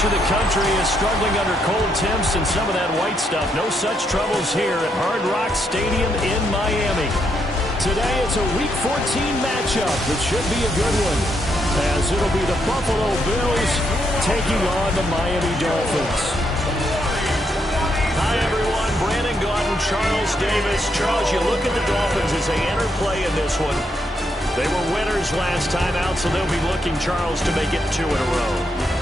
much of the country is struggling under cold temps and some of that white stuff. No such troubles here at Hard Rock Stadium in Miami. Today it's a Week 14 matchup that should be a good one, as it'll be the Buffalo Bills taking on the Miami Dolphins. Hi, everyone. Brandon Gaudin, Charles Davis. Charles, you look at the Dolphins as they enter play in this one. They were winners last time out, so they'll be looking, Charles, to make it 2 in a row.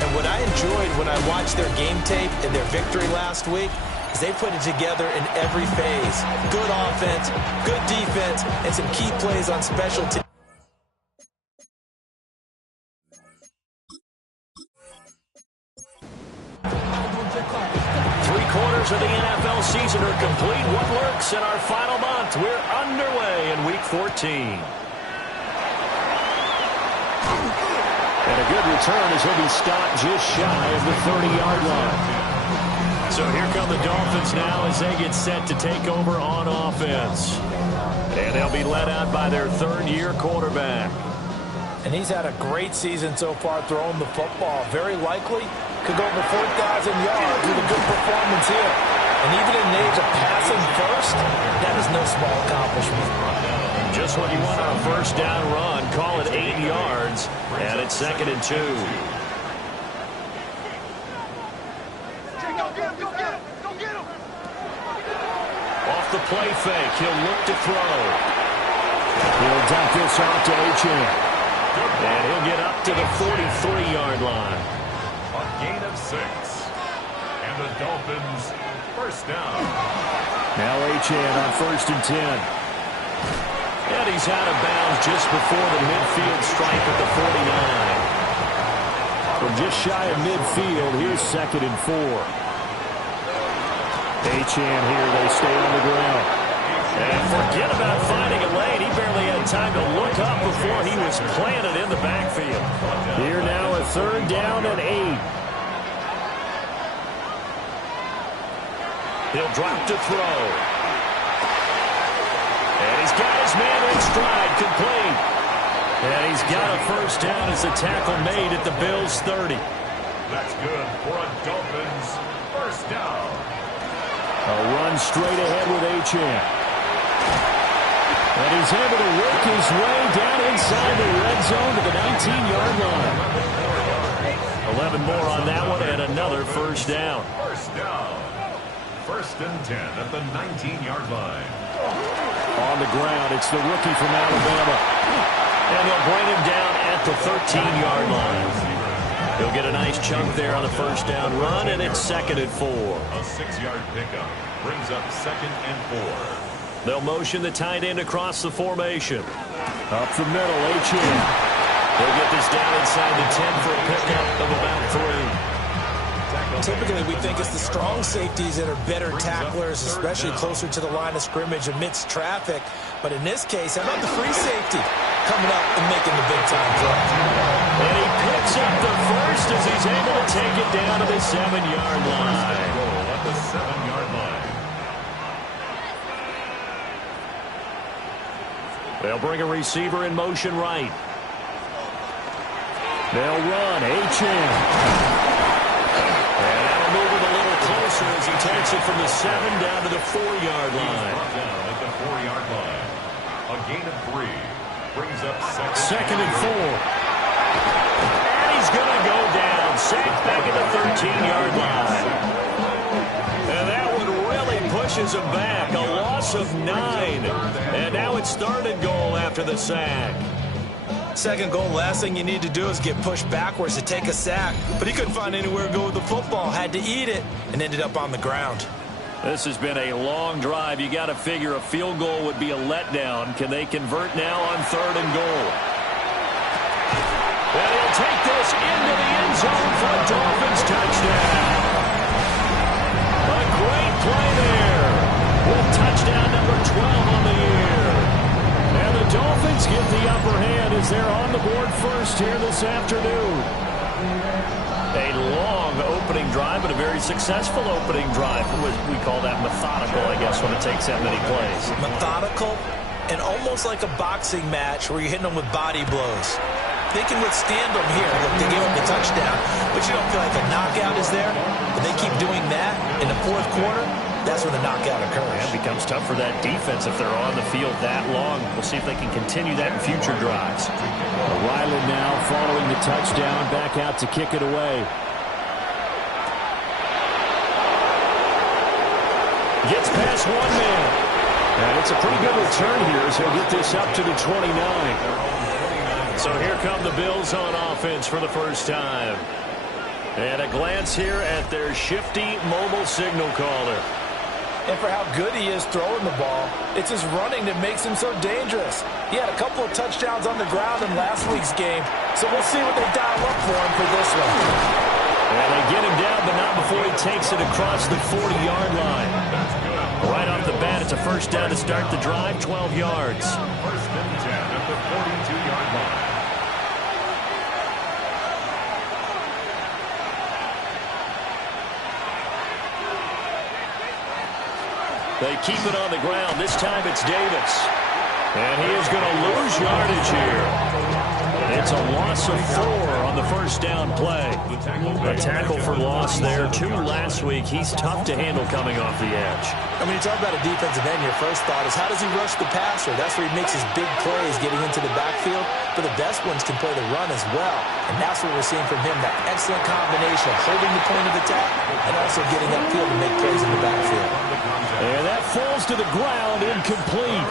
And what I enjoyed when I watched their game tape and their victory last week is they put it together in every phase. Good offense, good defense, and some key plays on special teams. Three-quarters of the NFL season are complete. What lurks in our final month? We're underway in Week 14. And a good return as he'll be stopped just shy of the 30-yard line. So here come the Dolphins now as they get set to take over on offense. And they'll be led out by their third-year quarterback. And he's had a great season so far throwing the football. Very likely could go over 4,000 yards with a good performance here. And even in the age of passing first, that is no small accomplishment. Just what you want on a first down run. Call it 8 yards. And it's 2nd and 2. Off the play fake. He'll look to throw. He'll dump this off to Achan. And he'll get up to the 43-yard line. A gain of 6. And the Dolphins first down. Now Achan on 1st and 10. And he's out of bounds just before the midfield stripe at the 49. From just shy of midfield, here's 2nd and 4. Achan here, they stay on the ground. And forget about finding a lane. He barely had time to look up before he was planted in the backfield. Here now a 3rd down and 8. He'll drop to throw. And he's got his man in stride, complete. And he's got a first down as the tackle made at the Bills' 30. That's good for a Dolphins first down. A run straight ahead with Achan. And he's able to work his way down inside the red zone to the 19-yard line. 11 more on that one and another first down. First down. 1st and 10 at the 19-yard line. On the ground, it's the rookie from Alabama. And they'll bring him down at the 13-yard line. He'll get a nice chunk there on the first down run, and it's 2nd and 4. A 6-yard pickup brings up 2nd and 4. They'll motion the tight end across the formation. Up the middle, Achan. They'll get this down inside the 10 for a pickup of about 3. Typically, we think it's the strong safeties that are better tacklers, especially closer to the line of scrimmage amidst traffic. But in this case, how about the free safety coming up and making the big-time throw? And he picks up the first as he's able to take it down to the 7-yard line. Goal at the 7-yard line. They'll bring a receiver in motion right. They'll run. Achan. And that'll move him a little closer as he takes it from the 7 down to the 4-yard line. Down at the 4-yard line. A gain of 3 brings up 2nd and 4. And he's going to go down. Sacked back at the 13-yard line. And that one really pushes him back. A loss of 9. And now it's 3rd and goal after the sack. 2nd goal, last thing you need to do is get pushed backwards to take a sack. But he couldn't find anywhere to go with the football. Had to eat it and ended up on the ground. This has been a long drive. You got to figure a field goal would be a letdown. Can they convert now on 3rd and goal? And he'll take this into the end zone for a Dolphins touchdown. A great play there. With touchdown number 12 on the year. And the Dolphins get the upper hand as they're on the board first here this afternoon. A long opening drive, but a very successful opening drive. We call that methodical, I guess, when it takes that many plays. Methodical and almost like a boxing match where you're hitting them with body blows. they can withstand them here. Look, they gave up the touchdown, but you don't feel like a knockout is there. But they keep doing that in the fourth quarter. That's when the knockout occurs. Yeah, it becomes tough for that defense if they're on the field that long. We'll see if they can continue that in future drives. Ryland now following the touchdown, back out to kick it away. Gets past one man. And it's a pretty good return here as he'll get this up to the 29. So here come the Bills on offense for the first time. And a glance here at their shifty mobile signal caller. And for how good he is throwing the ball, it's his running that makes him so dangerous. He had a couple of touchdowns on the ground in last week's game, so we'll see what they dial up for him for this one. And they get him down, but not before he takes it across the 40-yard line. Right off the bat, it's a first down to start the drive, 12 yards. First and 10 at the 42-yard line. They keep it on the ground. This time it's Davis. And he is going to lose yardage here. It's a loss of 4 on the first down play. A tackle for loss there. 2 last week. He's tough to handle coming off the edge. I mean, you talk about a defensive end, your first thought is how does he rush the passer? That's where he makes his big plays getting into the backfield. But the best ones can play the run as well. And that's what we're seeing from him, that excellent combination of holding the point of attack and also getting upfield to make plays in the backfield. And that falls to the ground, incomplete.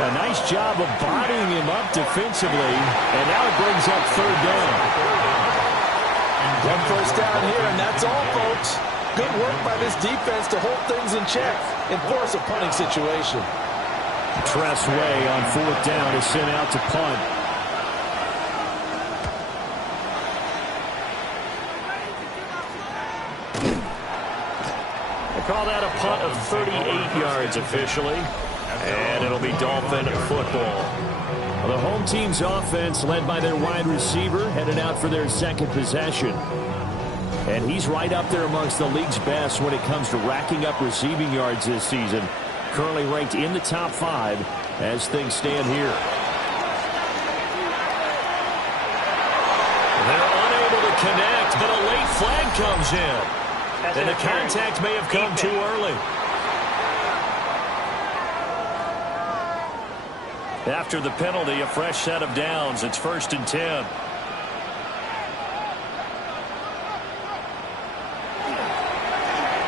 A nice job of bodying him up defensively, and now it brings up third down. One first down here, and that's all, folks. Good work by this defense to hold things in check and force a punting situation. Tressway on fourth down is sent out to punt. They call that a punt of 38 yards officially. And it'll be Dolphin football. The home team's offense, led by their wide receiver, headed out for their second possession. And he's right up there amongst the league's best when it comes to racking up receiving yards this season. Currently ranked in the top 5 as things stand here. They're unable to connect, but a late flag comes in. And the contact may have come too early. After the penalty, a fresh set of downs. It's first and 10.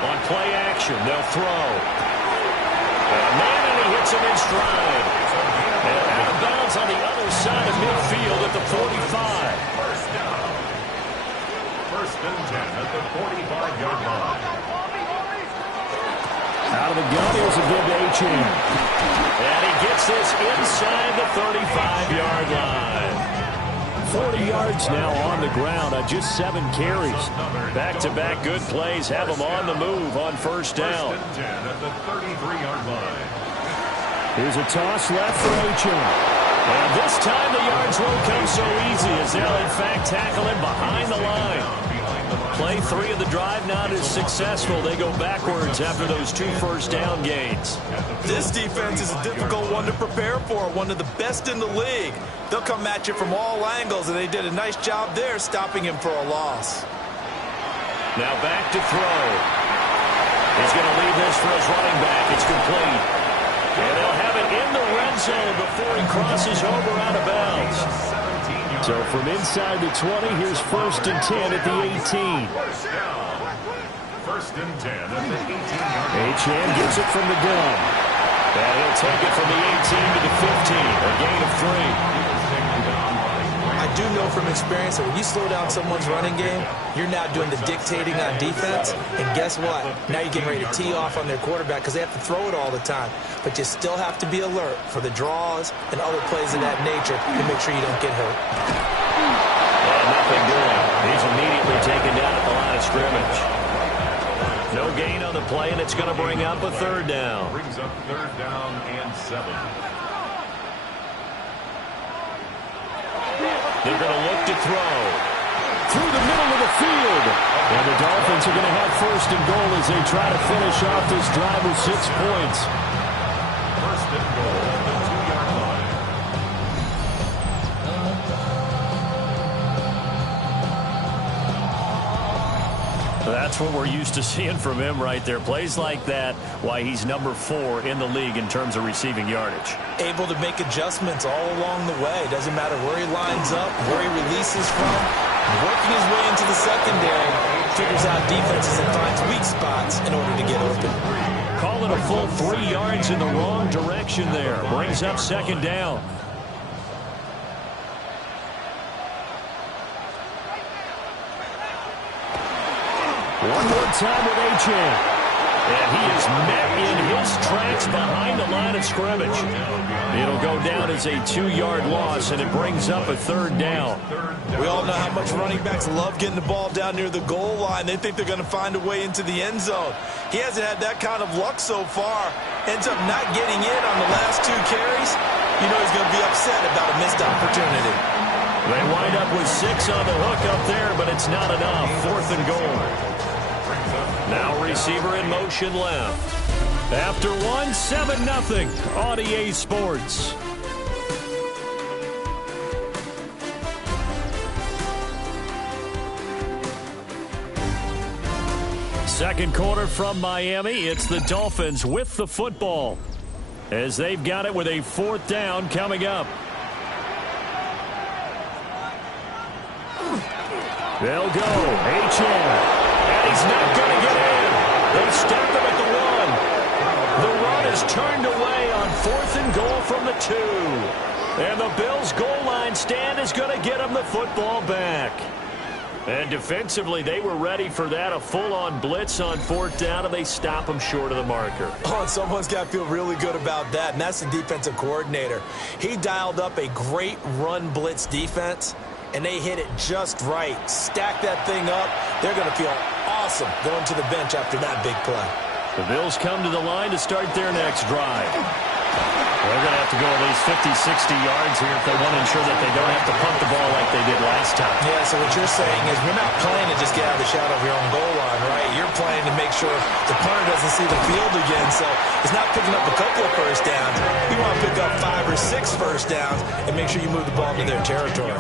On play action, they'll throw. And man, and he hits him in stride. And out of bounds on the other side of midfield at the 45. First down. First and 10 at the 45-yard line. Out of the gun, here's a good H.M. And he gets this inside the 35-yard line. 40 yards now on the ground on just 7 carries. Back-to-back good plays have him on the move on first down. First and 10 at the 33-yard line. Here's a toss left for H.M. And this time the yards won't come so easy as they'll in fact tackle him behind the line. Play 3 of the drive not as successful. They go backwards after those 2 first down gains. This defense is a difficult one to prepare for, one of the best in the league. They'll come at you from all angles, and they did a nice job there stopping him for a loss. Now back to throw. He's going to leave this for his running back. It's complete. And they'll have it in the red zone before he crosses over out of bounds. So from inside the 20, here's first and 10 at the 18. First and 10 at the 18-yard line. H.M. gets it from the gun. And he'll take it from the 18 to the 15, a gain of 3. I do know from experience that when you slow down someone's running game, you're now doing the dictating on defense. And guess what? Now you're getting ready to tee off on their quarterback because they have to throw it all the time. But you still have to be alert for the draws and other plays of that nature to make sure you don't get hurt. And nothing doing. He's immediately taken down at the line of scrimmage. No gain on the play, and it's going to bring up a third down. Brings up third down and 7. They're going to look to throw. Through the middle of the field. And the Dolphins are going to have first and goal as they try to finish off this drive with 6 points. First and goal at the 2-yard line. That's what we're used to seeing from him right there. Plays like that, why he's number 4 in the league in terms of receiving yardage. Able to make adjustments all along the way. Doesn't matter where he lines up, where he releases from. Working his way into the secondary, figures out defenses and finds weak spots in order to get open. Call it a full 3 yards in the wrong direction there. Brings up second down. One more time with Achane. And he is met in his tracks behind the line of scrimmage. It'll go down as a 2-yard loss, and it brings up a 3rd down. We all know how much running backs love getting the ball down near the goal line. They think they're going to find a way into the end zone. He hasn't had that kind of luck so far. Ends up not getting in on the last 2 carries. You know he's going to be upset about a missed opportunity. They wind up with 6 on the hook up there, but it's not enough. 4th and goal. Now receiver in motion left. After 1, 7-0 on EA Sports. Second quarter from Miami. It's the Dolphins with the football as they've got it with a 4th down coming up. They'll go. Achane. And he's not going to get in. They stop him at the 1. The run is turned away on 4th and goal from the 2. And the Bills' goal line stand is going to get him the football back. And defensively, they were ready for that, a full-on blitz on 4th down, and they stop him short of the marker. Oh, someone's got to feel really good about that, and that's the defensive coordinator. He dialed up a great run blitz defense, and they hit it just right. Stack that thing up. They're going to feel awesome going to the bench after that big play. The Bills come to the line to start their next drive. They're going to have to go at least 50, 60 yards here if they want to ensure that they don't have to punt the ball like they did last time. Yeah, so what you're saying is we're not playing to just get out of the shadow of your own goal line, right? You're playing to make sure the punter doesn't see the field again, so it's not picking up a couple of first downs. You want to pick up 5 or 6 first downs and make sure you move the ball into their territory.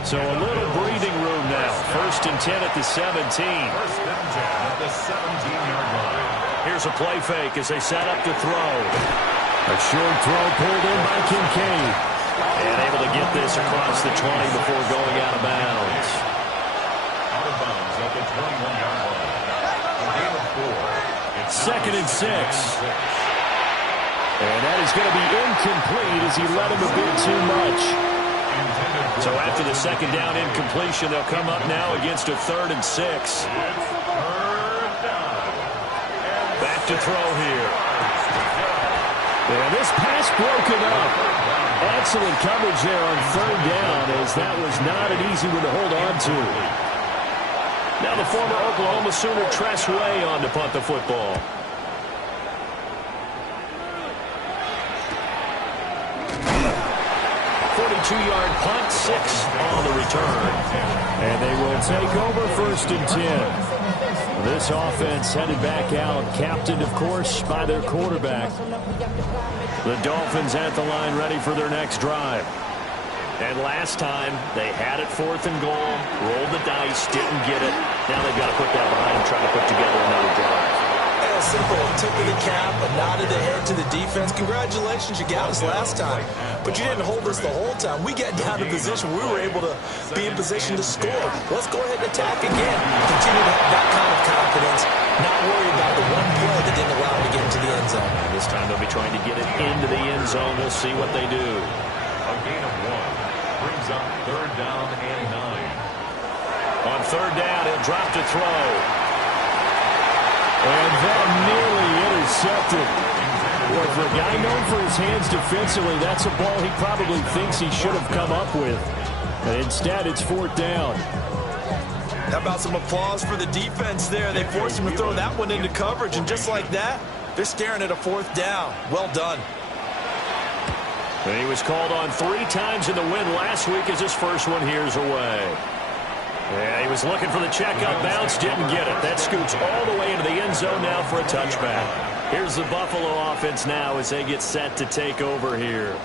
So a little breathing room now. 1st and 10 at the 17. 1st and 10 at the 17-yard line. Here's a play fake as they set up to throw. A short throw pulled in by Kincaid. And able to get this across the 20 before going out of bounds. Out of bounds at the 21-yard line. A gain of 4. It's 2nd and 6. And that is going to be incomplete as he let him a bit too much. So after the 2nd down incompletion, they'll come up now against a 3rd and 6. Back to throw here. And this pass broken up. Excellent coverage there on 3rd down, as that was not an easy one to hold on to. Now the former Oklahoma Sooner Tress Way on to punt the football. Two-yard punt, 6 on the return. And they will take over 1st and 10. This offense headed back out, captained, of course, by their quarterback. The Dolphins at the line ready for their next drive. And last time, they had it 4th and goal, rolled the dice, didn't get it. Now they've got to put that behind them, try to put together another drive. Simple, a tip of the cap, a nod of the head to the defense. Congratulations, you got us last time. But you didn't hold us the whole time. We got down to position. We were able to be in position to score. Let's go ahead and attack again. Continue to have that kind of confidence. Not worry about the one play that didn't allow them to get into the end zone. And this time they'll be trying to get it into the end zone. We'll see what they do. a gain of 1. Brings up 3rd down and 9. On 3rd down, he'll drop to throw. And that nearly intercepted. Well, for a guy known for his hands defensively, that's a ball he probably thinks he should have come up with. And instead, it's 4th down. How about some applause for the defense there? They forced him to throw that one into coverage, and just like that, they're staring at a 4th down. Well done. And he was called on 3 times in the win last week as his first one here's away. Yeah, he was looking for the check-up bounce, didn't get it. That scoots all the way into the end zone now for a touchback. Here's the Buffalo offense now as they get set to take over here.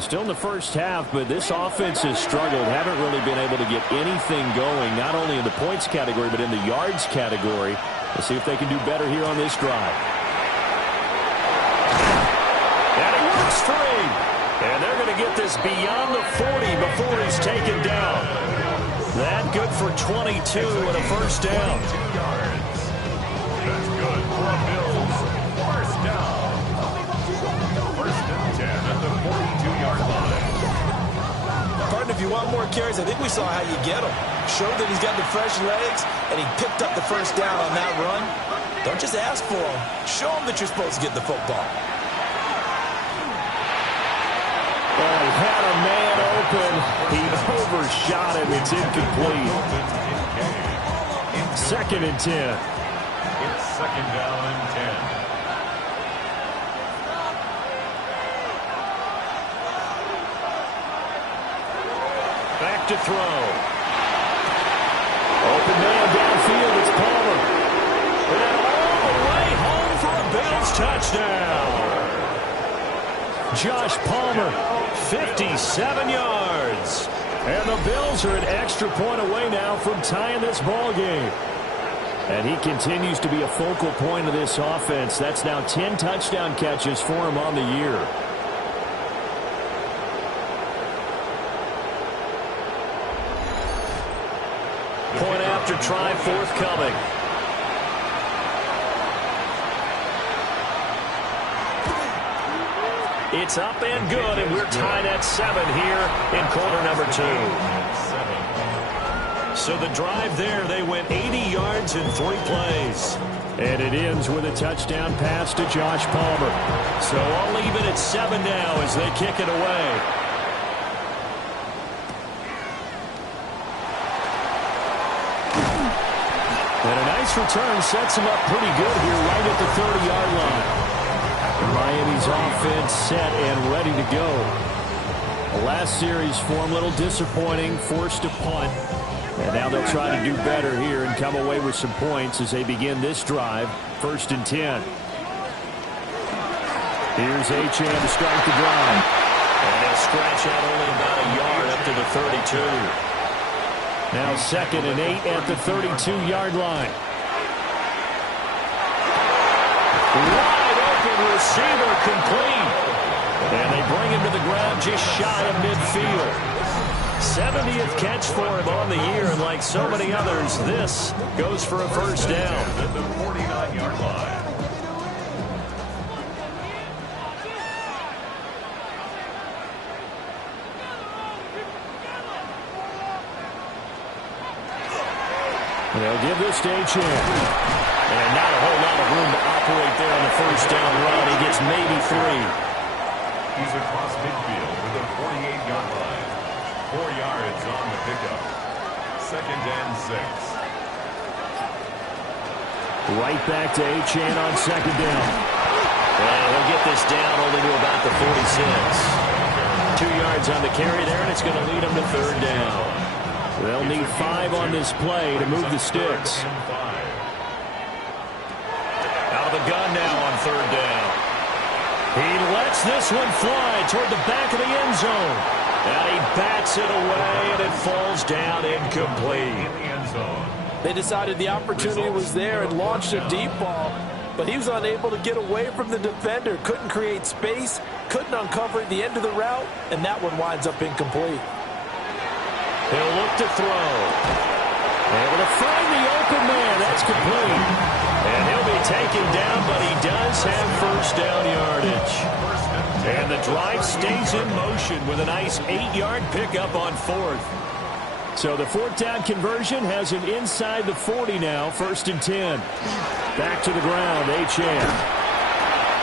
Still in the first half, but this offense has struggled. Haven't really been able to get anything going, not only in the points category, but in the yards category. Let's see if they can do better here on this drive. And he works free. And they're going to get this beyond the 40 before he's taken down. That good for 22 and a first down. That's good for a Bills first down. First and 10 at the 42-yard line. Partner, if you want more carries, I think we saw how you get him. Showed that he's got the fresh legs, and he picked up the first down on that run. Don't just ask for him. Show him that you're supposed to get the football. Oh, he had a man open. He overshot him. It's incomplete. Second and 10. It's second down and 10. Back to throw. Open man downfield. It's Palmer. And all the way home for a Bills touchdown. Josh Palmer, 57 yards. And the Bills are an extra point away now from tying this ball game. And he continues to be a focal point of this offense. That's now 10 touchdown catches for him on the year. Point after try forthcoming. It's up and good, and we're tied at 7 here in quarter number 2. So the drive there, they went 80 yards in 3 plays. And it ends with a touchdown pass to Josh Palmer. So I'll leave it at 7 now as they kick it away. And a nice return sets him up pretty good here right at the 30-yard line. Miami's offense set and ready to go. The last series for him, a little disappointing, forced a punt. And now they'll try to do better here and come away with some points as they begin this drive. First and 10. Here's Achane to start the drive. And they'll scratch out only about a yard up to the 32. Now second and 8 at the 32-yard line. Wide open receiver complete. And they bring him to the ground just shy of midfield. 70th catch for him on the year, and like so many others, this goes for a first down. At the 49-yard line. They'll give this to Achane. And not a whole lot of room to operate there on the first down run. He gets maybe 3. He's across midfield with a 48-yard line. 4 yards on the pickup. Second and 6. Right back to Achane on second down. And he'll get this down only to about the 46. 2 yards on the carry there, and it's going to lead him to third down. They'll need 5 on this play to move the sticks. Out of the gun now on third down. He lets this one fly toward the back of the end zone. And he bats it away, and it falls down incomplete. They decided the opportunity was there and launched a deep ball, but he was unable to get away from the defender. Couldn't create space, couldn't uncover the end of the route, and that one winds up incomplete. He'll look to throw. Able to find the open man. That's complete. And he'll be taken down, but he does have first down yardage. And the drive stays in motion with a nice 8-yard pickup on fourth. So the fourth down conversion has him inside the 40 now, first and 10. Back to the ground, Achane.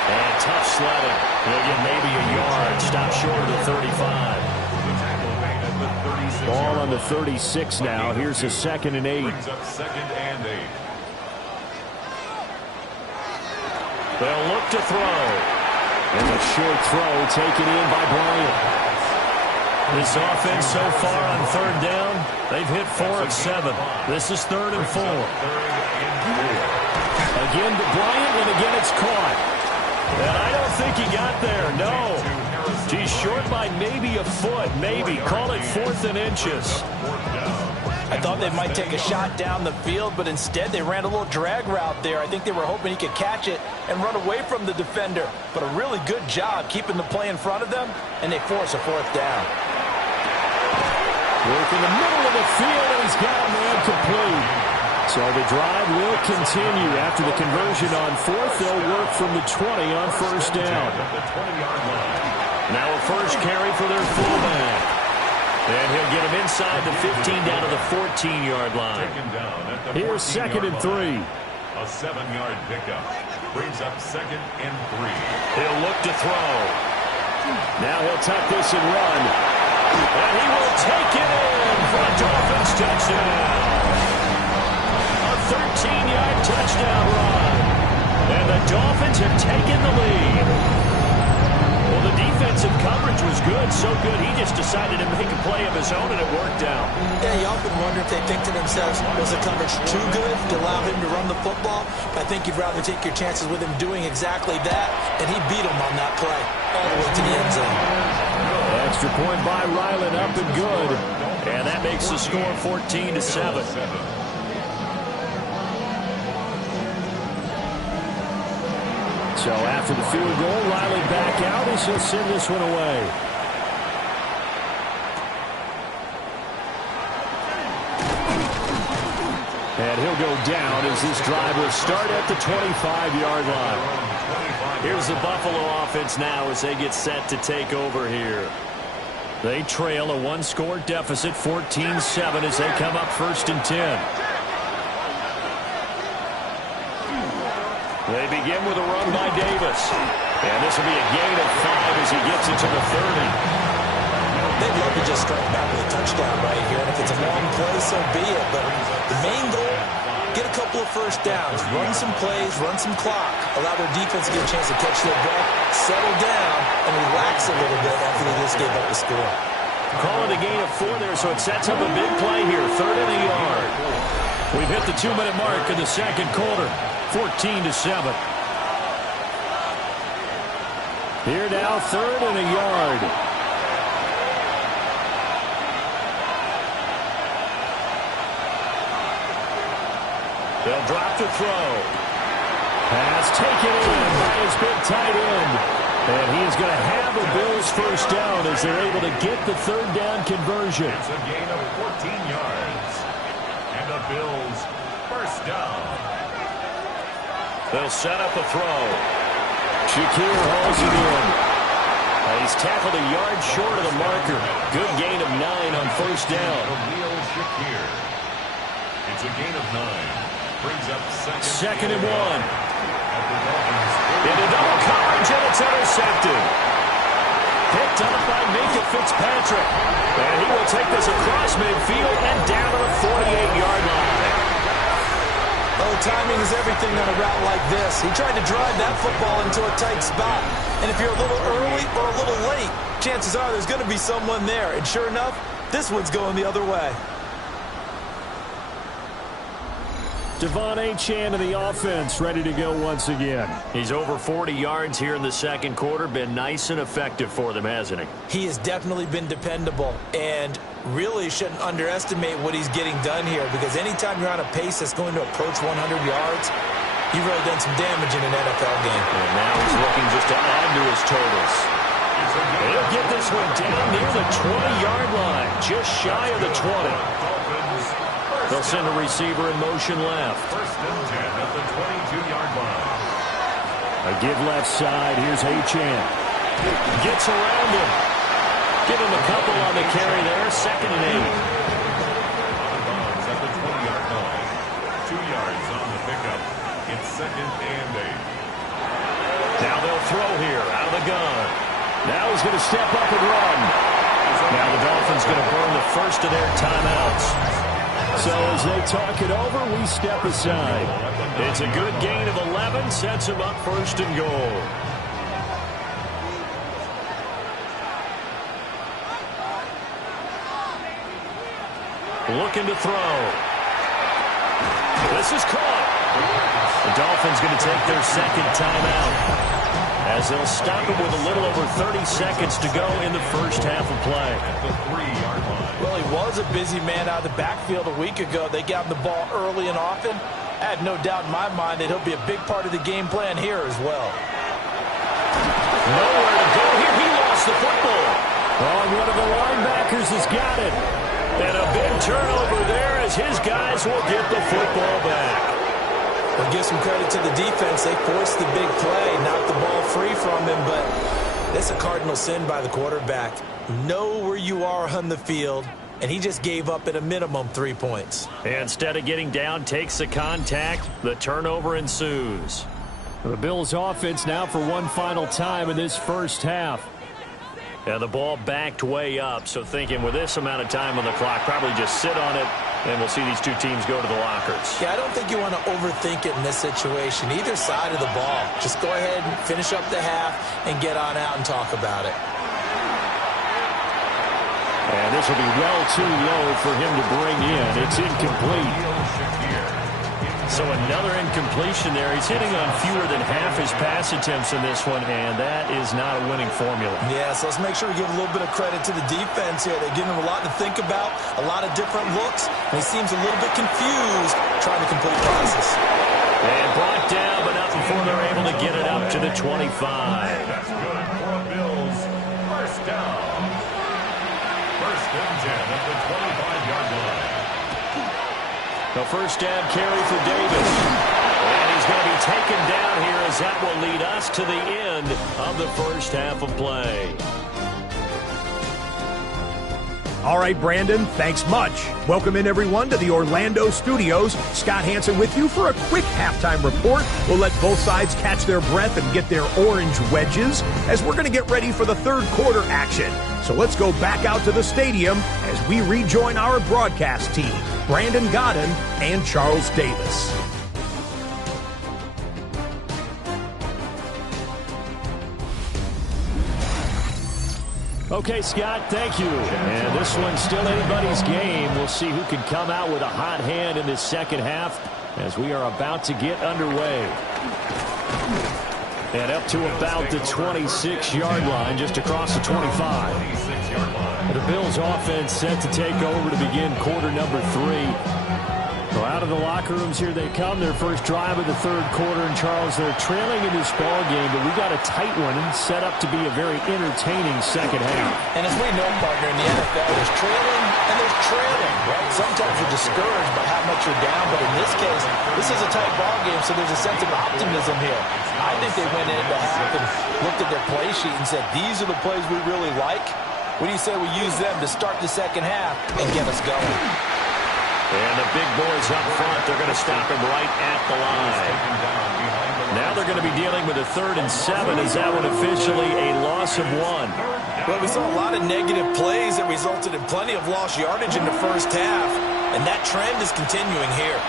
And tough sledding. He'll get maybe a yard. Stop short of the 35. Ball on the 36 now. Here's a second and 8. Brings up second and 8. They'll look to throw. And a short throw taken in by Bryant. This offense so far on third down, they've hit 4 of 7. This is third and 4. Again to Bryant, and again it's caught. And I don't think he got there, no. She's short by maybe a foot, maybe. Call it 4th and inches. I thought they might take a shot down the field, but instead they ran a little drag route there. I think they were hoping he could catch it and run away from the defender. But a really good job keeping the play in front of them, and they force a 4th down. Work in the middle of the field, and he's got a man complete. So the drive will continue. After the conversion on 4th, they'll work from the 20 on 1st down. Now a first carry for their fullback. And he'll get him inside the 15 down to the 14-yard line. Here's 2nd and 3. A 7-yard pickup brings up 2nd and 3. He'll look to throw. Now he'll tuck this and run. And he will take it in for a Dolphins touchdown. A 13-yard touchdown run. And the Dolphins have taken the lead. Well, the defensive coverage was good, so good he just decided to make a play of his own, and it worked out. Yeah, you often wonder if they think to themselves, was the coverage too good to allow him to run the football? I think you'd rather take your chances with him doing exactly that, and he beat him on that play all the way to the end zone. Extra point by Ryland, up and good. And that makes the score 14-7. So after the field goal, Riley back out as he'll send this one away. And he'll go down as this drive will start at the 25-yard line. Here's the Buffalo offense now as they get set to take over here. They trail a one-score deficit, 14-7, as they come up 1st and 10. They begin with a run by Davis. And this will be a gain of 5 as he gets it to the 30. They'd love to just strike back with a touchdown right here. And if it's a long play, so be it. But the main goal, get a couple of first downs, run some plays, run some clock, allow their defense to get a chance to catch their breath, settle down, and relax a little bit after they just gave up the score. Call it a gain of 4 there, so it sets up a big play here. 3rd and a yard. We've hit the 2-minute mark in the 2nd quarter. 14-7. Here now, 3rd and a yard. They'll drop the throw. Pass taken in by his big tight end. And he is going to have a Bills 1st down as they're able to get the 3rd down conversion. It's a gain of 14 yards. And the Bills 1st down. They'll set up a throw. Shakir hauls it in. He's tackled a yard short of the marker. Good gain of 9 on 1st down. Shakir. It's a gain of 9. Brings up 2nd and 1. Into double coverage, and it's intercepted. Picked up by Minka Fitzpatrick. And he will take this across midfield and down to the 48-yard line. Oh, timing is everything on a route like this. He tried to drive that football into a tight spot. And if you're a little early or a little late, chances are there's going to be someone there. And sure enough, this one's going the other way. Devon Achane of the offense ready to go once again. He's over 40 yards here in the 2nd quarter. Been nice and effective for them, hasn't he? He has definitely been dependable, and really shouldn't underestimate what he's getting done here, because anytime you're on a pace that's going to approach 100 yards, you've really done some damage in an NFL game. And now he's looking just to add to his totals. He'll get this one down near the 20-yard line, just shy of the 20. They'll send a receiver in motion left. 1st and 10 at the 22-yard line. A give left side. Here's Achane. Gets around him. Give him a couple on the carry there. 2nd and 8. Out of bounds at the 20-yard line. 2 yards on the pickup. It's 2nd and 8. Now they'll throw here out of the gun. Now he's going to step up and run. Now the Dolphins going to burn the first of their timeouts. So as they talk it over, we step aside. It's a good gain of 11, sets him up 1st and goal. Looking to throw. This is caught. The Dolphins going to take their 2nd timeout. as they'll stop it with a little over 30 seconds to go in the first half of play. At the 3-yard line. Well, he was a busy man out of the backfield a week ago. They got him the ball early and often. I had no doubt in my mind that he'll be a big part of the game plan here as well. Nowhere to go here. He lost the football. Oh, one of the linebackers has got it. And a big turnover there as his guys will get the football back. We'll give some credit to the defense. They forced the big play, knocked the ball free from him, but that's a cardinal sin by the quarterback. Know where you are on the field, and he just gave up at a minimum 3 points. Instead of getting down, takes the contact. The turnover ensues. The Bills offense now for one final time in this first half. And the ball backed way up, so thinking with this amount of time on the clock, probably just sit on it, and we'll see these two teams go to the lockers. Yeah, I don't think you want to overthink it in this situation, either side of the ball. Just go ahead and finish up the half and get on out and talk about it. And this will be well too low for him to bring in. It's incomplete. So another incompletion there. He's hitting on fewer than half his pass attempts in this one, and that is not a winning formula. Yeah, so let's make sure we give a little bit of credit to the defense here. They're giving him a lot to think about, a lot of different looks, and he seems a little bit confused trying to complete passes. And brought down, but not before they're able to get it up to the 25. That's good for Bills. First down. First and 10 at the 25-yard line. The first down carry for Davis. And he's going to be taken down here as that will lead us to the end of the first half of play. All right, Brandon, thanks much. Welcome in, everyone, to the Orlando studios. Scott Hansen with you for a quick halftime report. We'll let both sides catch their breath and get their orange wedges as we're going to get ready for the third quarter action. So let's go back out to the stadium as we rejoin our broadcast team, Brandon Godden and Charles Davis. Okay, Scott, thank you. And this one's still anybody's game. We'll see who can come out with a hot hand in this second half as we are about to get underway. And up to about the 26-yard line, just across the 25. The Bills offense set to take over to begin quarter number 3. So out of the locker rooms here they come, their first drive of the third quarter. And Charles, they're trailing in this ball game, but we got a tight one and set up to be a very entertaining second half. And as we know, partner, in the NFL, there's trailing and there's trailing, right? Sometimes you're discouraged by how much you're down, but in this case, this is a tight ball game, so there's a sense of optimism here. I think they went into half and looked at their play sheet and said, these are the plays we really like. What do you say we use them to start the second half and get us going? And the big boys up front, they're going to stop him right at the line. Now they're going to be dealing with a 3rd and 7. Is that one officially a loss of 1? Well, we saw a lot of negative plays that resulted in plenty of lost yardage in the first half, and that trend is continuing here.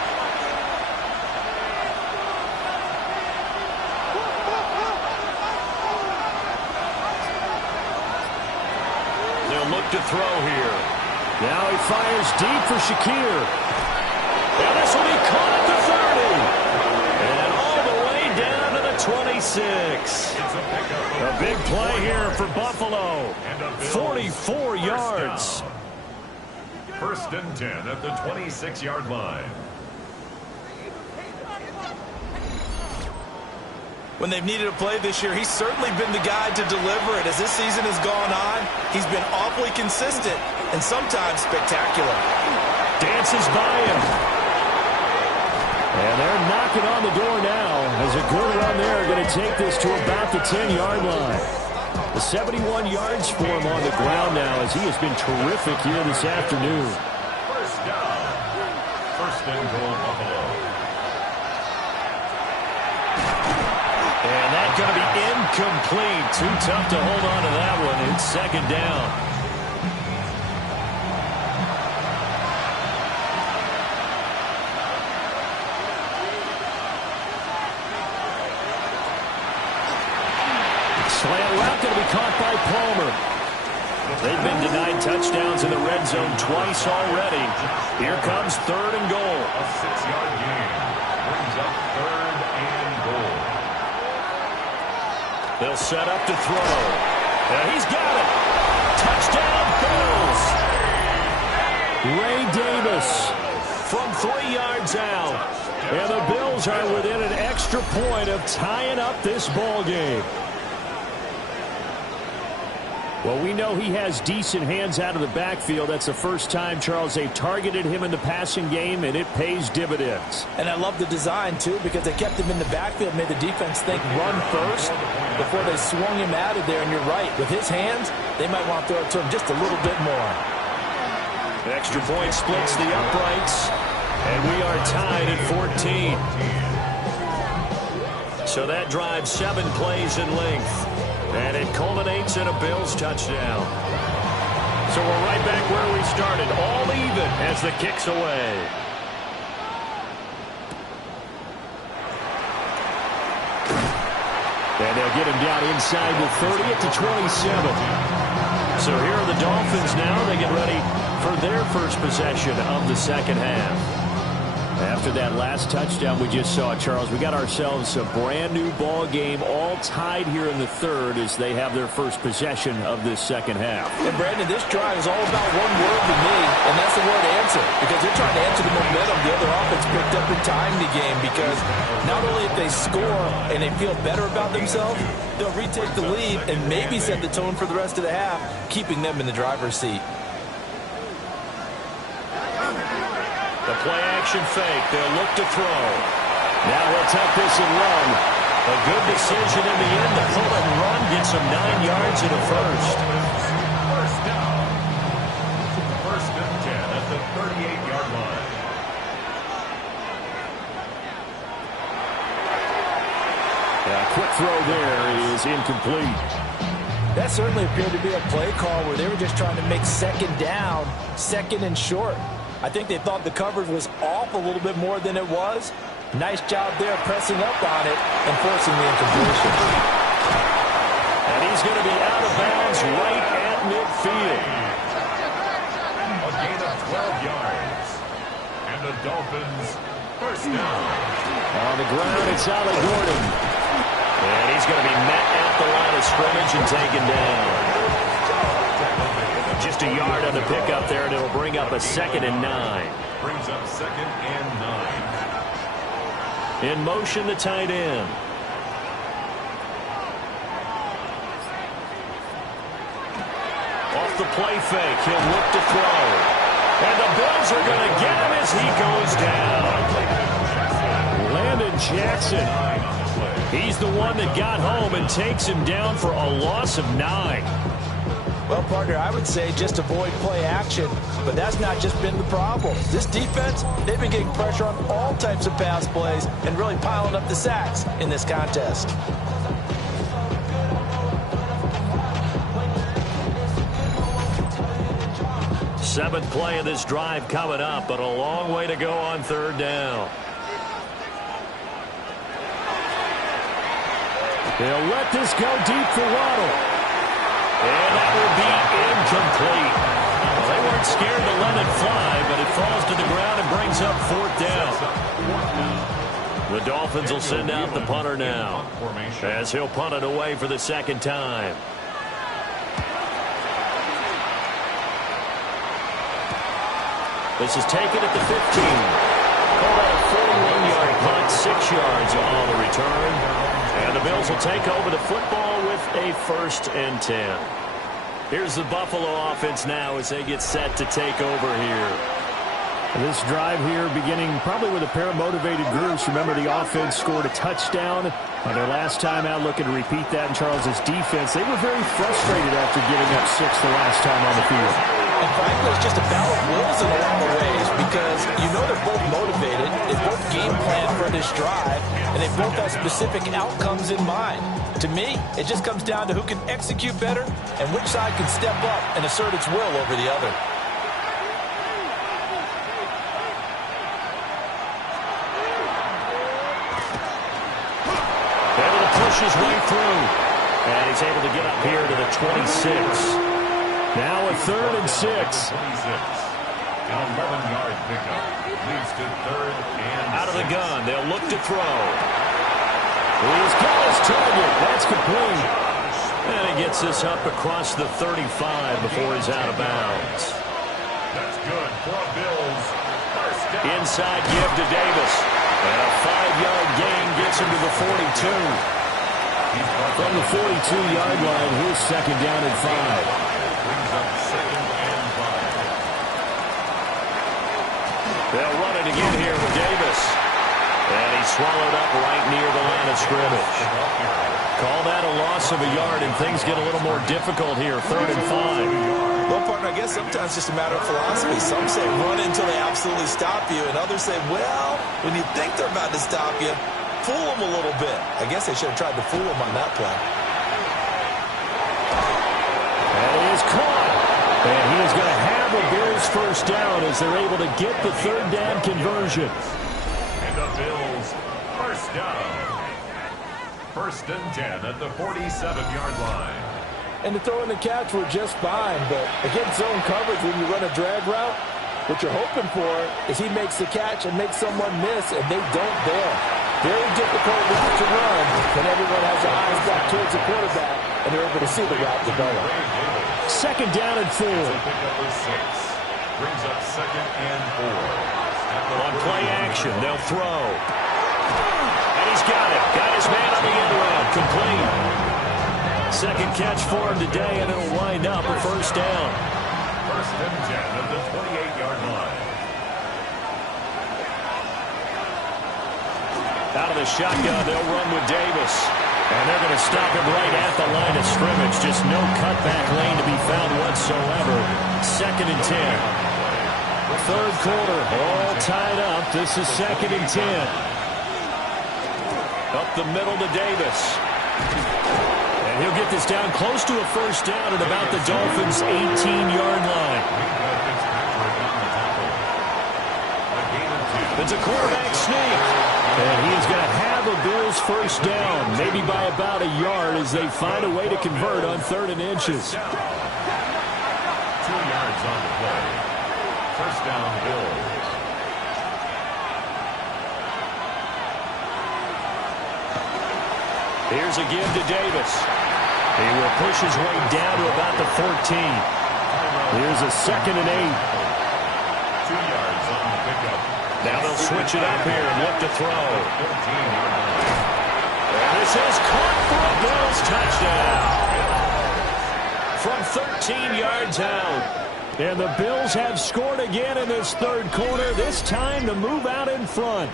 They'll look to throw here. Now he fires deep for Shakir. And this will be caught at the 30. And all the way down to the 26. A big play here for Buffalo. 44 yards. First and 10 at the 26-yard line. When they've needed a play this year, he's certainly been the guy to deliver it. As this season has gone on, he's been awfully consistent and sometimes spectacular. Dances by him. And they're knocking on the door now as a good run there going to take this to about the 10-yard line. The 71 yards for him on the ground now as he has been terrific here this afternoon. First down. First and goal, Buffalo. And that's going to be incomplete. Too tough to hold on to that one. It's second down. Slant route going to be caught by Palmer. They've been denied touchdowns in the red zone twice already. Here comes 3rd and goal. A 6-yard gain brings up 3rd and goal. They'll set up to throw. And he's got it. Touchdown, Bills. Ray Davis from 3 yards out. And the Bills are within an extra point of tying up this ball game. Well, we know he has decent hands out of the backfield. That's the first time, Charles, they've targeted him in the passing game, and it pays dividends. And I love the design, too, because they kept him in the backfield, made the defense think run first before they swung him out of there. And you're right, with his hands, they might want to throw it to him just a little bit more. The extra point splits the uprights, and we are tied at 14. So that drives 7 plays in length. And it culminates in a Bills touchdown. So we're right back where we started, all even as the kick's away. And they'll get him down inside the 30 to 27. So here are the Dolphins now. They get ready for their first possession of the second half. After that last touchdown we just saw, Charles, we got ourselves a brand-new ball game, all tied here in the third as they have their first possession of this second half. And, Brandon, this drive is all about one word to me, and that's the word answer, because they're trying to answer the momentum the other offense picked up in tying the game, because not only if they score and they feel better about themselves, they'll retake the lead and maybe set the tone for the rest of the half, keeping them in the driver's seat. The play-action fake. They'll look to throw. Now he'll tuck this and run. A good decision in the end to pull it and run. Gets him 9 yards and a first. First down. First and 10 at the 38-yard line. A quick throw there is incomplete. That certainly appeared to be a play call where they were just trying to make second down, second and short. I think they thought the coverage was off a little bit more than it was. Nice job there pressing up on it and forcing the incompletion. And he's going to be out of bounds right at midfield. A gain of 12 yards. And the Dolphins first down. On the ground, it's Ollie Gordon. And he's going to be met at the line of scrimmage and taken down. Just a yard on the pickup there, and it'll bring up a 2nd and 9. Brings up 2nd and 9. In motion, the tight end. Off the play fake, he'll look to throw. And the Bills are going to get him as he goes down. Landon Jackson. He's the one that got home and takes him down for a loss of 9. Well, partner, I would say just avoid play action, but that's not just been the problem. This defense, they've been getting pressure on all types of pass plays and really piling up the sacks in this contest. Seventh play of this drive coming up, but a long way to go on third down. They'll let this go deep for Waddle. And that will be incomplete. Well, they weren't scared to let it fly, but it falls to the ground and brings up fourth down. The Dolphins will send out the punter now as he'll punt it away for the second time. This is taken at the 15. Called out a 41-yard punt, 6 yards on the return. And the Bills will take over the football with a 1st and 10. Here's the Buffalo offense now as they get set to take over here. This drive here beginning probably with a pair of motivated groups. Remember, the offense scored a touchdown on their last time out, looking to repeat that in Charles's defense. They were very frustrated after giving up 6 the last time on the field. And frankly, it's just a battle of wills in a lot of ways because you know they're both motivated, they both game plan for this drive, and they both have specific outcomes in mind. To me, it just comes down to who can execute better and which side can step up and assert its will over the other. Able to push his way through. And he's able to get up here to the 26. Now a 3rd and 6. 26. An 11-yard pickup. Leads to 3rd and Out of the gun. They'll look to throw. He's got his target. That's complete. And he gets this up across the 35 before he's out of bounds. That's good for Bills. First down. Inside give to Davis. And a 5-yard gain gets him to the 42. From the 42-yard line, here's second down and 5. Brings up second and 5. They'll run it again here with Davis. And he's swallowed up right near the line of scrimmage. Call that a loss of a yard, and things get a little more difficult here, third and 5. Well, partner, I guess sometimes it's just a matter of philosophy. Some say run until they absolutely stop you, and others say, well, when you think they're about to stop you, fool them a little bit. I guess they should have tried to fool them on that play. And he is caught. And he is going to have a Bills first down as they're able to get the third down conversion. And the Bills first down. First and 10 at the 47-yard line. And the throw and the catch were just fine, but against zone coverage, when you run a drag route, what you're hoping for is he makes the catch and makes someone miss, and they don't bail. Very difficult route to run when everyone has their eyes back towards the quarterback, and they're able to see the route develop. Second down and 4. Pickup is 6. Brings up second and 4. On play action, they'll throw. And he's got it. Got his man on the end route. Complete. Second catch for him today, and it'll wind up a first down. First and 10 at the 28-yard line. Out of the shotgun, they'll run with Davis. And they're going to stop him right at the line of scrimmage. Just no cutback lane to be found whatsoever. Second and 10. Third quarter, all tied up. This is second and 10. Up the middle to Davis. And he'll get this down close to a first down at about the Dolphins' 18-yard line. It's a quarterback sneak. And he is going to have a Bills first down, maybe by about a yard as they find a way to convert on third and inches. 2 yards on the play. First down, Bills. Here's a give to Davis. He will push his way down to about the 14. Here's a second and 8. 2 yards on the pickup. Now they'll switch it up here and look to throw. And this is caught for a Bills touchdown. From 13 yards out. And the Bills have scored again in this third quarter, this time to move out in front.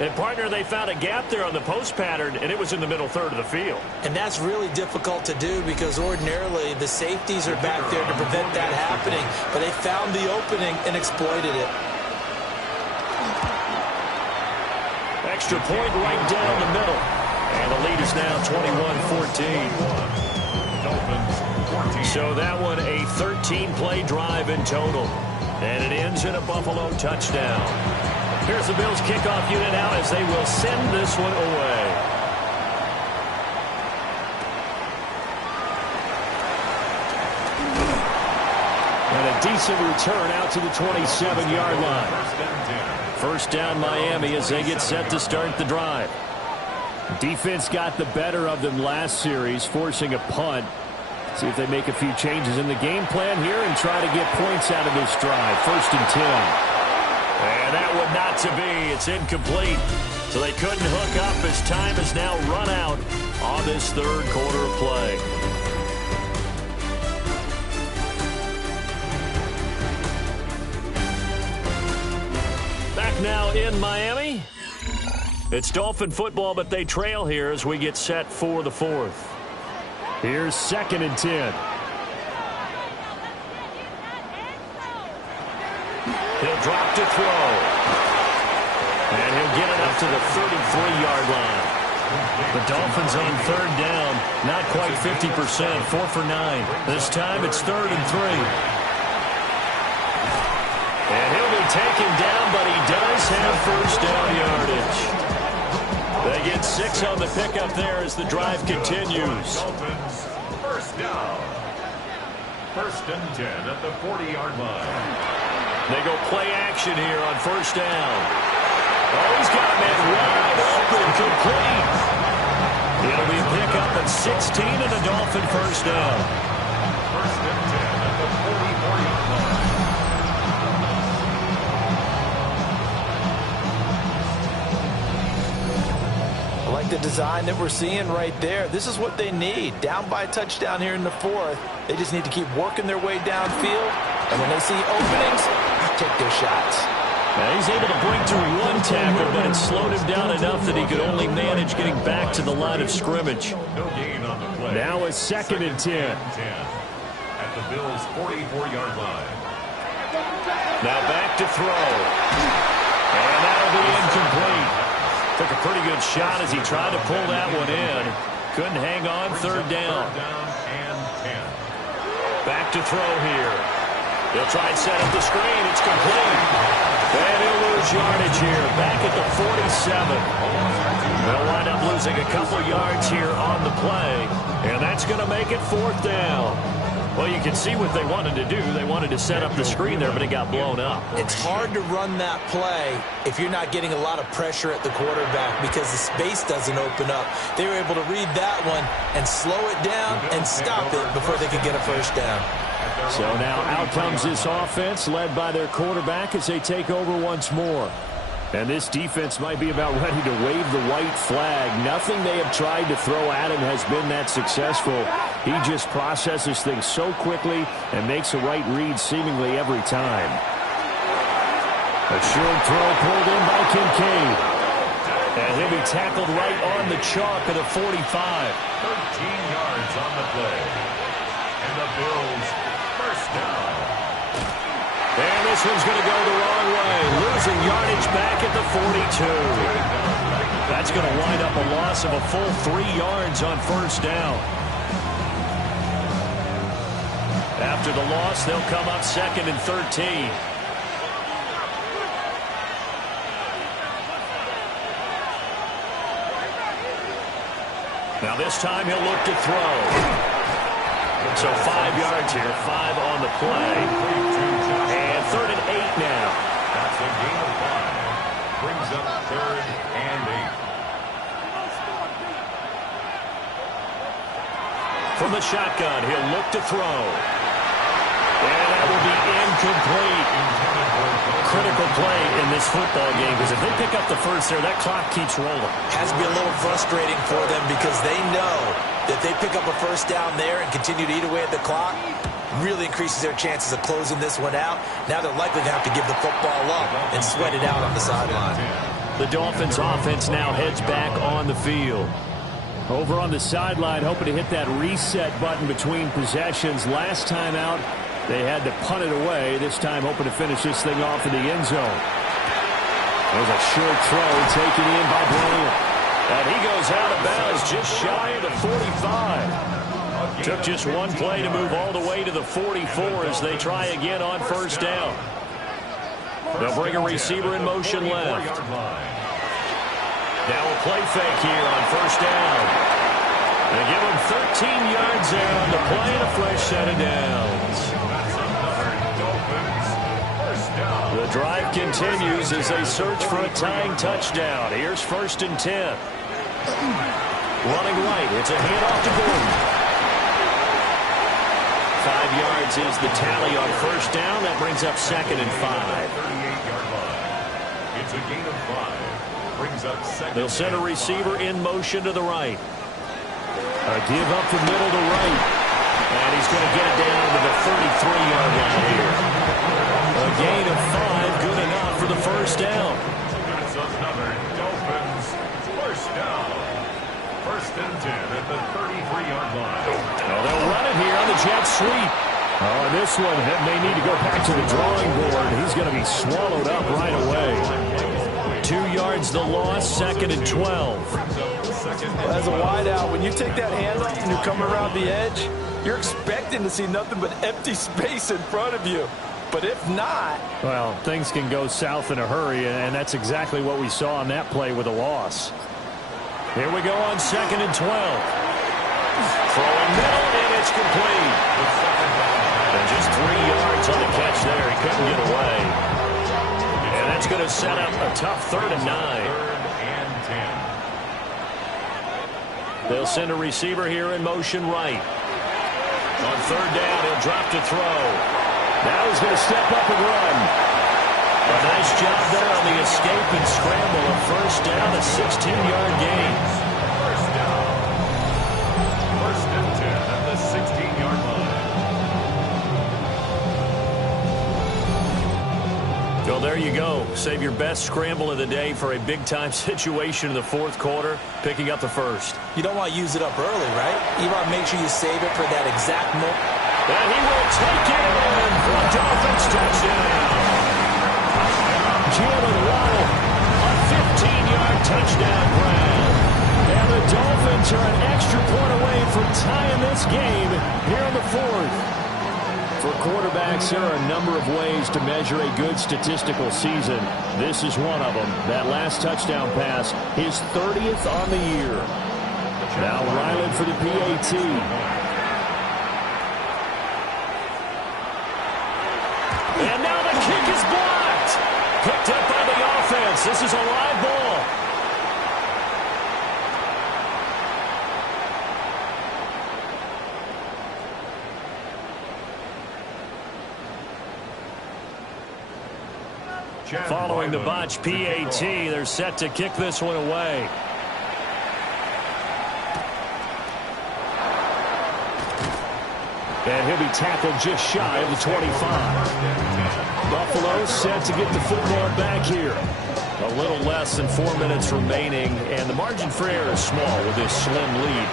And, partner, they found a gap there on the post pattern, and it was in the middle third of the field. And that's really difficult to do because ordinarily the safeties are back there to prevent that happening. But they found the opening and exploited it. Extra point right down the middle. And the lead is now 21-14. So that one a 13-play drive in total. And it ends in a Buffalo touchdown. Here's the Bills kickoff unit out as they will send this one away. And a decent return out to the 27-yard line. First down Miami as they get set to start the drive. Defense got the better of them last series, forcing a punt. See if they make a few changes in the game plan here and try to get points out of this drive. First and 10. And that one not to be. It's incomplete. So they couldn't hook up as time has now run out on this third quarter of play. Back now in Miami. It's Dolphin football, but they trail here as we get set for the fourth. Here's second and 10. He'll drop to throw. And he'll get it up to the 33-yard line. The Dolphins on third down, not quite 50%, 4 for 9. This time it's third and 3. And he'll be taken down, but he does have first down yardage. They get 6 on the pickup there as the drive continues. Dolphins first down. First and 10 at the 40-yard line. They go play action here on first down. Oh, he's got a man wide open, complete. It'll be a pickup at 16 and a Dolphin first down. First and 10 at the 44-yard line. I like the design that we're seeing right there. This is what they need. Down by a touchdown here in the fourth. They just need to keep working their way downfield. And when they see openings, take their shots. Now he's able to break through one tackle, but it slowed him down enough that he could only manage getting back to the line of scrimmage. No gain on the play. Now it's second and 10. At the Bills' 44-yard line. Now back to throw. And that'll be incomplete. Took a pretty good shot as he tried to pull that one in. Couldn't hang on, third down. Third down and 10. Back to throw here. They'll try and set up the screen. It's complete. And he'll lose yardage here. Back at the 47. They'll wind up losing a couple yards here on the play. And that's going to make it fourth down. Well, you can see what they wanted to do. They wanted to set up the screen there, but it got blown up. It's hard to run that play if you're not getting a lot of pressure at the quarterback because the space doesn't open up. They were able to read that one and slow it down and stop it before they could get a first down. So now out comes this offense led by their quarterback as they take over once more. And this defense might be about ready to wave the white flag. Nothing they have tried to throw at him has been that successful. He just processes things so quickly and makes a right read seemingly every time. A short throw pulled in by Kincaid. And he'll be tackled right on the chalk at a 45. 13 yards on the play. And the Bills first down. And this one's going to go the wrong way. Losing yardage back at the 42. That's going to wind up a loss of a full 3 yards on first down. After the loss, they'll come up second and 13. Now this time he'll look to throw. So 5 yards here, 5 on the play. And third and 8 now. That's a gain of 5. Brings up third and 8. From the shotgun, he'll look to throw. And that will be incomplete. Critical play in this football game because if they pick up the first there, that clock keeps rolling. Has to be a little frustrating for them because they know that they pick up a first down there and continue to eat away at the clock, really increases their chances of closing this one out. Now they're likely to have to give the football up and sweat it out on the sideline. The Dolphins offense now heads back on the field. Over on the sideline, hoping to hit that reset button between possessions. Last time out, they had to punt it away. This time hoping to finish this thing off in the end zone. There's a short throw taken in by Bryant. And he goes out of bounds just shy of the 45. Took just one play to move all the way to the 44 as they try again on first down. They'll bring a receiver in motion left. Now a play fake here on first down. They give him 13 yards there on the play and a fresh set of downs. The drive continues as they search for a tying touchdown. Here's first and 10. Running right. It's a handoff to Gordon. 5 yards is the tally on first down. That brings up second and 5. 38-yard line. It's a gain of 5. Brings up second. They'll send a receiver in motion to the right. A give up the middle to right. And he's going to get it down to the 33-yard line here. A gain of 5, good enough for the first down. That's another Dolphins first down. First and 10 at the 33-yard line. Oh, they'll run it here on the jet sweep. Oh, this one may need to go back to the drawing board. He's going to be swallowed up right away. 2 yards the loss, second and 12. As a wideout, when you take that handoff and you come around the edge, you're expecting to see nothing but empty space in front of you. But if not... Well, things can go south in a hurry, and that's exactly what we saw on that play with a loss. Here we go on second and 12. Throwing middle, and it's complete. And just 3 yards on the catch there. He couldn't get away. And that's going to set up a tough 3rd and 9. 3rd and 10. They'll send a receiver here in motion right. On 3rd down, he'll drop to throw. Now he's going to step up and run. A nice job there on the escape and scramble. A 1st down, a 16-yard gain. 1st down. 1st and 10 at the 16-yard line. Well, there you go. Save your best scramble of the day for a big-time situation in the 4th quarter, picking up the 1st. You don't want to use it up early, right? You want to make sure you save it for that exact moment. And he will take it in for a Dolphins touchdown. Jalen Waddle, a 15-yard touchdown grab. And the Dolphins are an extra point away from tying this game here in the 4th. For quarterbacks, there are a number of ways to measure a good statistical season. This is one of them. That last touchdown pass, his 30th on the year. Now Ryland for the PAT. And now the kick is blocked. Picked up by the offense. This is a live ball. Following the botch PAT, they're set to kick this one away. And he'll be tackled just shy of the 25. Buffalo set to get the football back here. A little less than 4 minutes remaining, and the margin for error is small with this slim lead.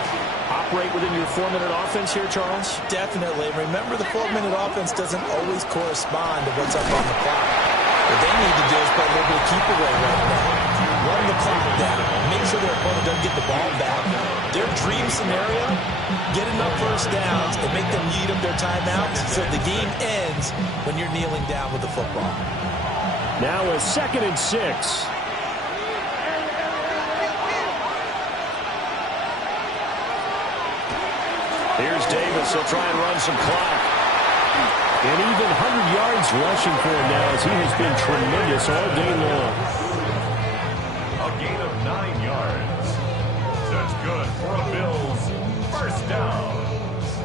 Operate within your 4-minute offense here, Charles? Definitely. Remember, the 4-minute offense doesn't always correspond to what's up on the clock. What they need to do is play a little bit of keep away right now. Run the clock down. Make sure their opponent doesn't get the ball back. Their dream scenario, get enough 1st downs and make them eat up their timeouts so the game ends when you're kneeling down with the football. Now a 2nd and 6. Here's Davis. He'll try and run some clock. And even 100 yards rushing for him now as he has been tremendous all day long. A gain of 9 yards. That's good for a Bills 1st down.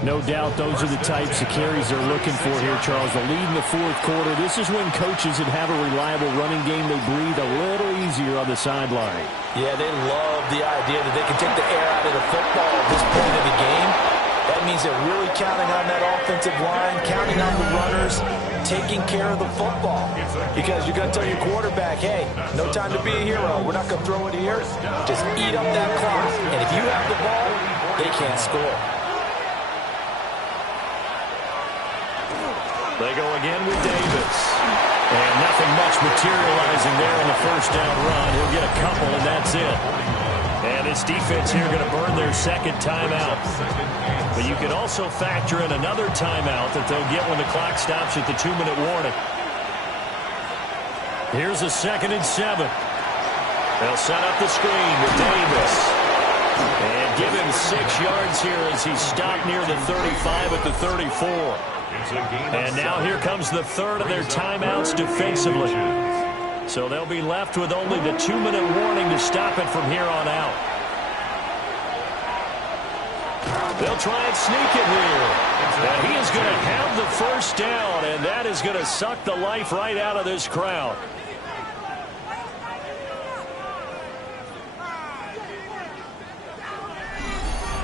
No doubt those are the types of carries they're looking for here, Charles. The lead in the 4th quarter. This is when coaches that have a reliable running game, they breathe a little easier on the sideline. Yeah, they love the idea that they can take the air out of the football at this point of the game. That means they're really counting on that offensive line, counting on the runners, taking care of the football. Because you're going to tell your quarterback, hey, no time to be a hero. We're not going to throw it here. Just eat up that clock. And if you have the ball, they can't score. They go again with Davis. And nothing much materializing there in the 1st down run. He'll get a couple, and that's it. And this defense here going to burn their 2nd timeout. But you can also factor in another timeout that they'll get when the clock stops at the 2-minute warning. Here's a 2nd and 7. They'll set up the screen with Davis. And give him 6 yards here as he's stopped near the 35 at the 34. And now here comes the 3rd of their timeouts defensively. So they'll be left with only the 2-minute warning to stop it from here on out. They'll try and sneak it here. And he is going to have the 1st down, and that is going to suck the life right out of this crowd.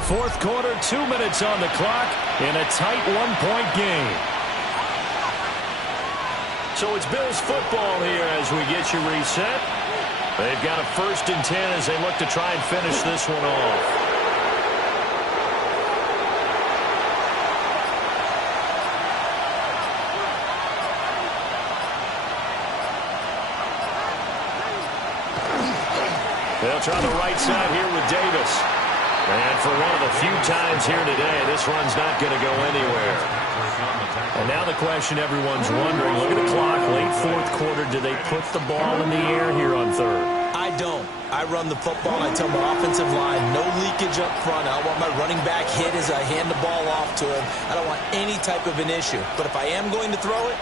Fourth quarter, 2 minutes on the clock in a tight 1-point game. So it's Bills football here as we get you reset. They've got a 1st and 10 as they look to try and finish this one off. They'll try the right side here with Davis. And for one of the few times here today, this run's not going to go anywhere. And now the question everyone's wondering, look at the clock, late 4th quarter, do they put the ball in the air here on 3rd? I don't. I run the football, and I tell my offensive line, no leakage up front. I don't want my running back hit as I hand the ball off to him. I don't want any type of an issue. But if I am going to throw it,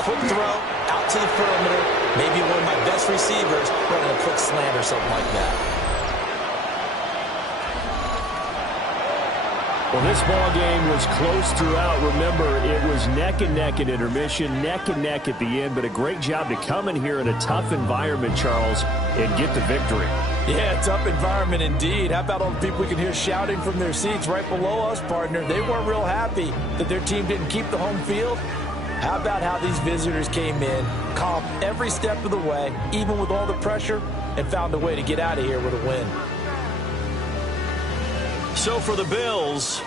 quick throw, out to the perimeter, Maybe one of my best receivers running a quick slant or something like that. Well, this ball game was close throughout. Remember, it was neck and neck at intermission, neck and neck at the end, but a great job to come in here in a tough environment, Charles, and get the victory. Yeah, tough environment indeed. How about all the people we can hear shouting from their seats right below us, partner? They weren't real happy that their team didn't keep the home field. How about how these visitors came in, calm every step of the way, even with all the pressure, and found a way to get out of here with a win. So for the Bills,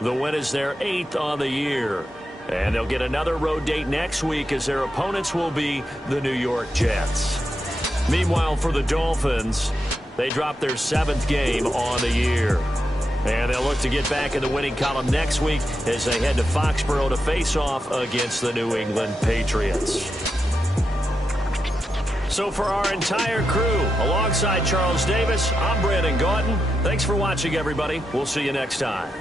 the win is their 8th on the year. And they'll get another road date next week as their opponents will be the New York Jets. Meanwhile, for the Dolphins, they dropped their 7th game on the year. And they'll look to get back in the winning column next week as they head to Foxborough to face off against the New England Patriots. So for our entire crew, alongside Charles Davis, I'm Brandon Gaughton. Thanks for watching, everybody. We'll see you next time.